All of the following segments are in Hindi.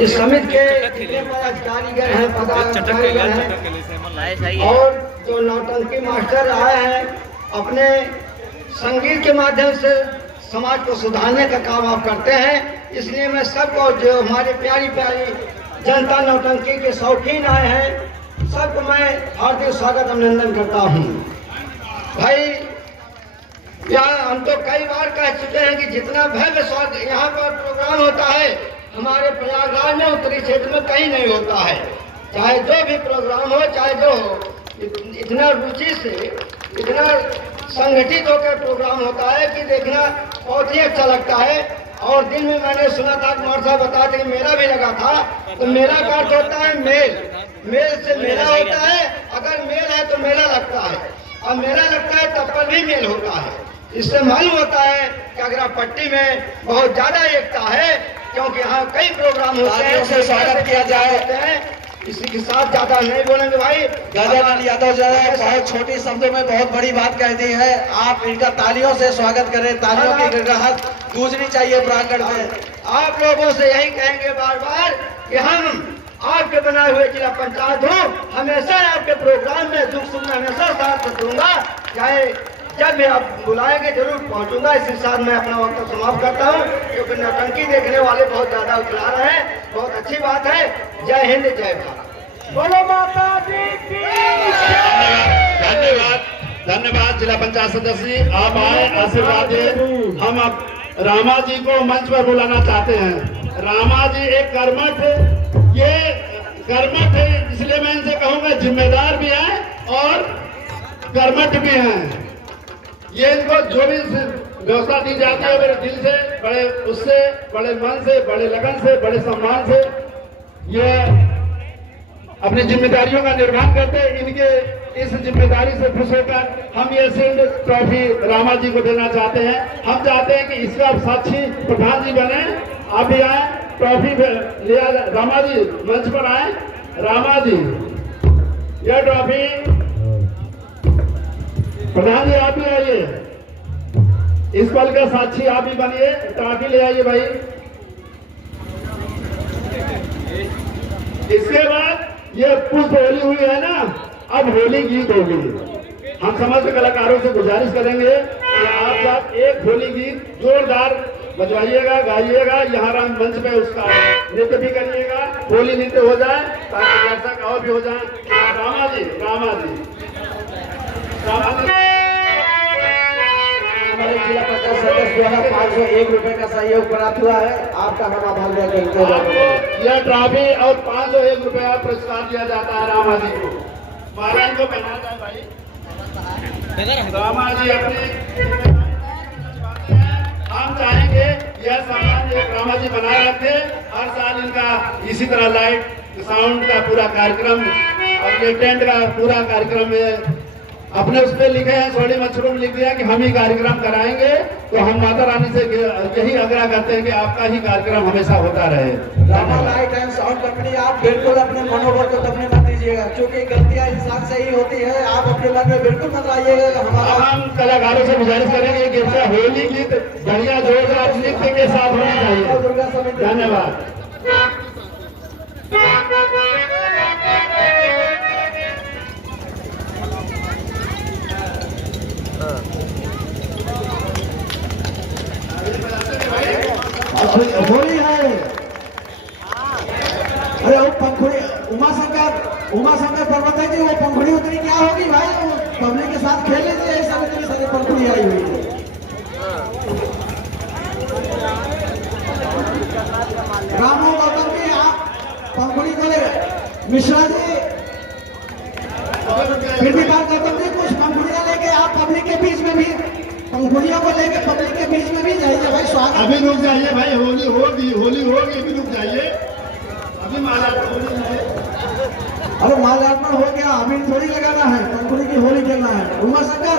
इस समिति के जितने पदाधिकारीगण हैं, पदाधिकारीगण हैं और जो नौटंकी मास्टर आए हैं, अपने संगीत के माध्यम से समाज को सुधारने का काम आप करते हैं। इसलिए मैं सबको, जो हमारे प्यारी प्यारी जनता नौटंकी के शौकीन आए हैं, सबको मैं हार्दिक स्वागत अभिनंदन करता हूँ। भाई यहाँ हम तो कई बार कह चुके हैं कि जितना भव्य स्वागत यहाँ पर प्रोग्राम होता है, हमारे प्रयागराज में उत्तरी क्षेत्र में कहीं नहीं होता है। चाहे जो भी प्रोग्राम हो, चाहे जो हो, इतना रुचि से, इतना संगठित होकर प्रोग्राम होता है कि देखना बहुत ही अच्छा लगता है। और दिन में मैंने सुना था, कुमार साहब बताते कि मेला भी लगा था, तो मेला का अर्थ होता है मेल, मेल से मेला होता है। अगर मेल है तो मेला लगता है, और मेला लगता है तब पर भी मेल होता है। इससे मालूम होता है कि अगरापट्टी में बहुत ज्यादा एकता है, क्योंकि यहाँ कई प्रोग्राम होते हैं। से स्वागत किया जाए। इसी के साथ ज्यादा नहीं बोलेंगे भाई। गजानन यादव जी ने बहुत छोटी शब्दों में बहुत बड़ी बात कह दी है। आप इनका तालियों से स्वागत करें, तालियों की गड़गड़ाहट गूंजनी चाहिए प्रांगण में। आप लोगों से यही कहेंगे बार बार कि हम आपके बनाए हुए जिला पंचायत हूँ, हमेशा आपके प्रोग्राम में दुख सुख में हमेशा साथ दूंगा। चाहे जब भी आप बुलाएंगे जरूर पहुंचूंगा। इसी साथ मैं अपना वक्त समाप्त करता हूं, क्योंकि नौटंकी देखने वाले बहुत ज्यादा उतरा रहे हैं। बहुत अच्छी बात है। जय हिंद, जय भारत। बोलो माता दी की। धन्यवाद, धन्यवाद जिला पंचायत सदस्य, आप आए, आशीर्वाद दें। हम अब रामा जी को मंच पर बुलाना चाहते हैं। रामा जी एक कर्मठ, ये कर्मठ है, इसलिए मैं इनसे कहूंगा जिम्मेदार भी हैं और कर्मठ भी हैं। ये इनको जो भी व्यवस्था दी जाती है मेरे दिल से, बड़े उससे, बड़े मन से, बड़े लगन से, बड़े सम्मान से ये अपनी जिम्मेदारियों का निर्वहन करते हैं। इनके इस जिम्मेदारी से खुश होकर हम ये शील्ड ट्रॉफी रामा जी को देना चाहते हैं। हम चाहते हैं कि इसका साक्षी प्रधान जी बने। आप भी आए, ट्रॉफी ले आए। रामा जी मंच पर आए। रामा जी, यह ट्रॉफी प्रधान जी आप भी आइए, इस पल का साक्षी आप ही बनिए। ट्रॉफी ले आइए भाई। इसके बाद ये पुष्प होली हुई है ना, अब होली गीत होगी। हम समस्त कलाकारों से गुजारिश करेंगे कि आप सब एक होली गीत जोरदार बजवाइएगा, गाइएगा। यहाँ राम मंच पे उसका नृत्य भी करिएगा, होली नृत्य हो जाए ताकि दर्शक और भी हो जाए। रामा जी, रामा जी, हमारे जिला पंचायत सदस्य द्वारा 501 रुपए का सहयोग प्राप्त हुआ है। आपका हम आभार व्यक्त करते हैं। यह ट्रॉफी और 501 रुपया पुरस्कार दिया जाता है रामा जी को। महाराज को पहना जाए भाई। रामा जी अपने हम चाहेंगे यह सम्मान एक रामा जी बनाए रखे। हर साल इनका इसी तरह लाइट साउंड का पूरा कार्यक्रम और ये टेंट का पूरा कार्यक्रम में अपने उस पर लिखे हैं, सोनी मशरूम लिख दिया कि हम ही कार्यक्रम कराएंगे। तो हम माता रानी से यही आग्रह करते हैं कि आपका ही कार्यक्रम हमेशा होता रहे। Rama light and sound company, आप बिल्कुल अपने मनोबल को दबने मत दीजिएगा, क्योंकि गलतियां इंसान से ही होती है। आप अपने मन में बिल्कुल मत लाइएगा। हमारा हम कलाकारों से गुजारिश करेंगे कि होली गीत बढ़िया जोरदार नृत्य के साथ होनी चाहिए। धन्यवाद। होली है। अरे वो पंखुड़ी उमा शंकर पर्वत है जी, वो पंखुड़ी उतनी क्या होगी भाई? पब्लिक के साथ खेल लीजिए। ऐसा इतनी सारी पंखुड़ी आई हुई है। रामो गौतम जी, आप पंखुड़ी को ले। मिश्रा जी, फिर भी बात गौतम जी, कुछ पंखुड़ियां लेके आप पब्लिक के बीच में भी, पंखुड़ियों को लेके पब्लिक के बीच में भी जाइए भाई। स्वागत। अभी रुक जाइए भाई, होली होगी, होली होगी, अभी रुक जाइए। अभी माल्यार्पण। अरे माल्यार्पण हो गया, अभी थोड़ी लगाना है, पंखुड़ी की होली खेलना है। उमा शंकर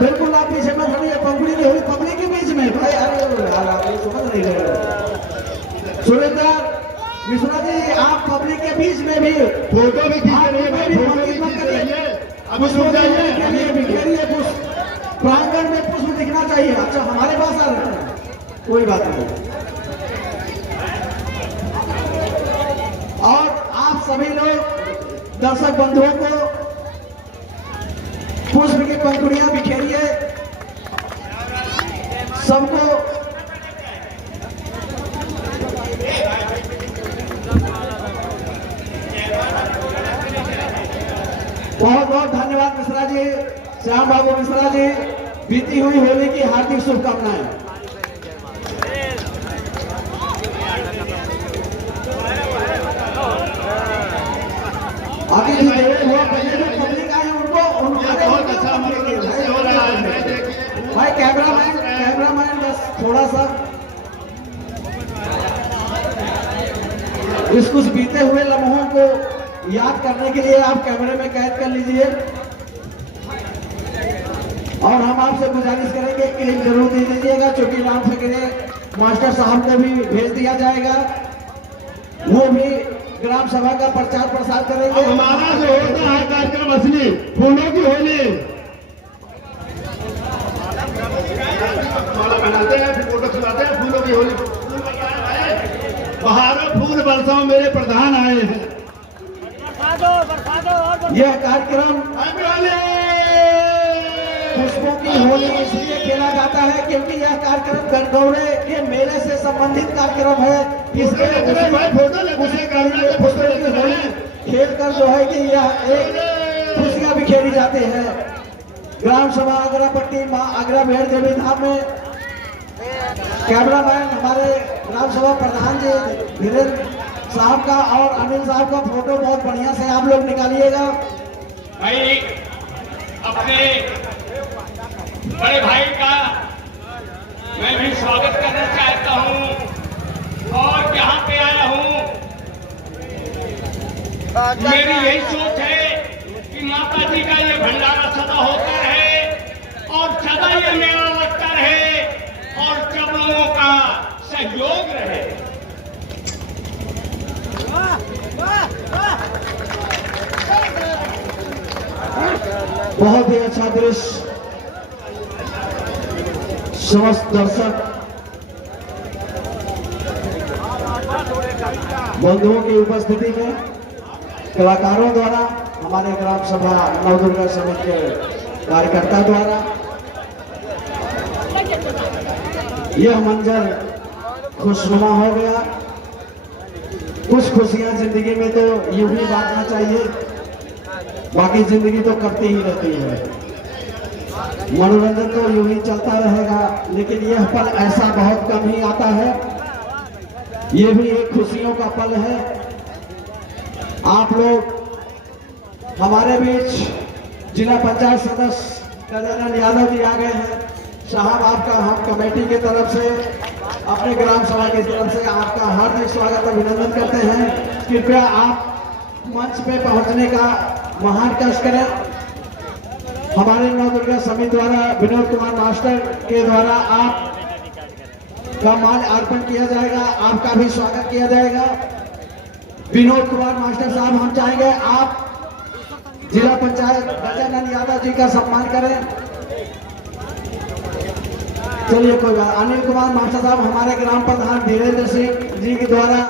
बिल्कुल आप पीछे में खड़ी है। पंखुड़ी की होली पब्लिक के बीच में भाई। अरे आप समझ नहीं रहे। सुरेंद्र मिश्रा जी, आप पब्लिक के बीच में भी फोटो भी खींच रही है। अब रुक जाइए। प्रांगण में पुष्प दिखना चाहिए। अच्छा, हमारे पास आ रहे हैं, कोई बात नहीं। सभी लोग दर्शक बंधुओं को पुष्प की पंखुड़ियां बिखेरिए, सबको बहुत बहुत धन्यवाद मिश्रा जी, श्याम बाबू मिश्रा जी। बीती हुई होली की हार्दिक शुभकामनाएं। अभी जो पब्लिक आए उनको बहुत अच्छा मनोरंजन हो रहा है। भाई कैमरामैन बस थोड़ा सा इस कुछ बीते हुए लम्हों को याद करने के लिए आप कैमरे में कैद कर लीजिए। और हम आपसे गुजारिश करेंगे कि एक जरूर दे दीजिएगा, क्योंकि राम फकरे मास्टर साहब को भी भेज दिया जाएगा, वो भी ग्राम सभा का प्रचार प्रसार करेंगे। हमारा जो होता है कार्यक्रम असली फूलों की होली माला बनाते हैं, फिर फोटो खिलाते हैं, फूलों की होली। बहारों फूल बरसाओं मेरे प्रधान आए हैं। यह कार्यक्रम पुष्पों की होली इसलिए खेला जाता है क्योंकि यह कार्यक्रम गणगौरे के मेले से संबंधित कार्यक्रम है। इसलिए खेल कर जो है कि यह एक खुशियां बिखेरी जाते हैं। ग्राम सभा आगरापट्टी माँ आगरा भेड़ देवी धाम में कैमरामैन हमारे ग्राम सभा प्रधान जी धीरेन्द्र साहब का और अनिल साहब का फोटो बहुत बढ़िया से आप लोग निकालिएगा। भाई अपने बड़े भाई का मैं भी स्वागत करना चाहता हूं और यहाँ पे आया हूं। मेरी यही सोच है कि माता जी का ये भंडारा सदा होता रहे और सदा ये मेला लगता रहे और सब लोगों का सहयोग रहे। बहुत ही अच्छा दृश्य समस्त दर्शक बंधुओं की उपस्थिति में कलाकारों द्वारा, हमारे ग्राम सभा नवदुर्गा समिति के कार्यकर्ता द्वारा यह मंजर खुशनुमा हो गया। कुछ खुशियां जिंदगी में तो यूं ही बांटना चाहिए, बाकी जिंदगी तो कटती ही रहती है। मनोरंजन तो यूं ही चलता रहेगा, लेकिन यह पल ऐसा बहुत कम ही आता है। ये भी एक खुशियों का पल है। आप लोग हमारे बीच जिला पंचायत सदस्य गजानन यादव जी आ गए हैं। साहब आपका हम कमेटी की तरफ से, अपने ग्राम सभा की तरफ से आपका हार्दिक स्वागत अभिनंदन करते हैं। कृपया आप मंच पे पहुंचने का महान कष्ट करें। हमारे नवदुर्गा समिति द्वारा विनोद कुमार मास्टर के द्वारा आप का माल अर्पण किया जाएगा, आपका भी स्वागत किया जाएगा। विनोद कुमार मास्टर साहब, हम चाहेंगे आप जिला पंचायत गजानन यादव जी का सम्मान करें। चलिए कोई बात। अनिल कुमार मास्टर साहब हमारे ग्राम प्रधान धीरेन्द्र सिंह जी के द्वारा